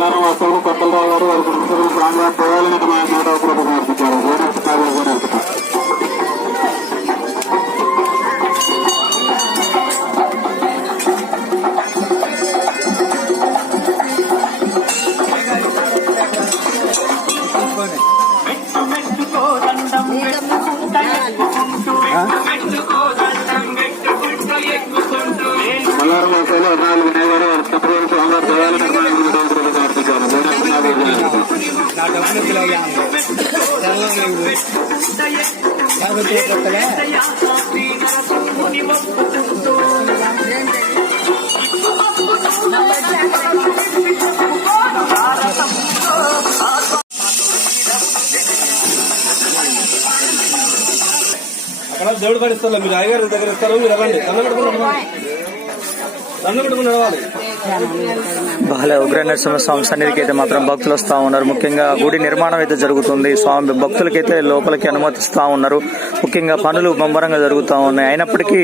మల్లారం వాస్తవులు కొత్తలరావు గారు వారి కుటుంబ స్వామివారి దేవాలయానికి మా నోటవసరం సమర్పించారు. మల్లారం వాస్తవులు 14 వినాయగారు వారి కుటుంబ స్వామివారి దేవాలయానికి మా నోటవసరం సమర్పించారు. అక్కడ దేవుడు పడిస్తారు. మీరు అయ్యగారి దగ్గర ఇస్తారు. మీరు వెళ్ళండి. బాల ఉగ్ర నరసింహస్వామి సన్నిధికి అయితే మాత్రం భక్తులు వస్తా ఉన్నారు. ముఖ్యంగా గుడి నిర్మాణం అయితే జరుగుతుంది. స్వామి భక్తులకైతే లోపలికి అనుమతిస్తా ఉన్నారు. ముఖ్యంగా పనులు ముమ్మరంగా జరుగుతూ ఉన్నాయి. అయినప్పటికీ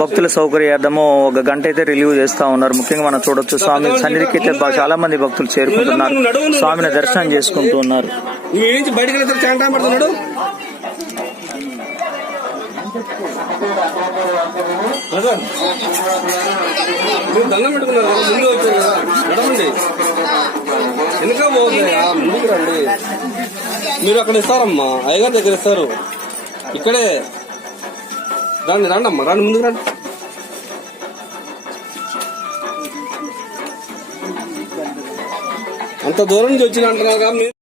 భక్తుల సౌకర్యార్థము 1 గంట అయితే రిలీవ్ చేస్తా ఉన్నారు. ముఖ్యంగా మనం చూడొచ్చు స్వామి సన్నిధికి అయితే చాలా మంది భక్తులు చేరుకుంటున్నారు. స్వామిని దర్శనం చేసుకుంటూ ఉన్నారు. మీరు దండం పెట్టుకున్నారు కదా, ముందు వచ్చారు కదా, నడవండి. వెనుక పోతుంది, ముందుకు రండి. మీరు అక్కడ ఇస్తారమ్మా, అయ్యగారి దగ్గర ఇస్తారు. ఇక్కడే రండి, రండమ్మా, రండి, ముందుకు రండి. అంత దూరం నుంచి వచ్చిన అంటున్నారు కదా మీరు.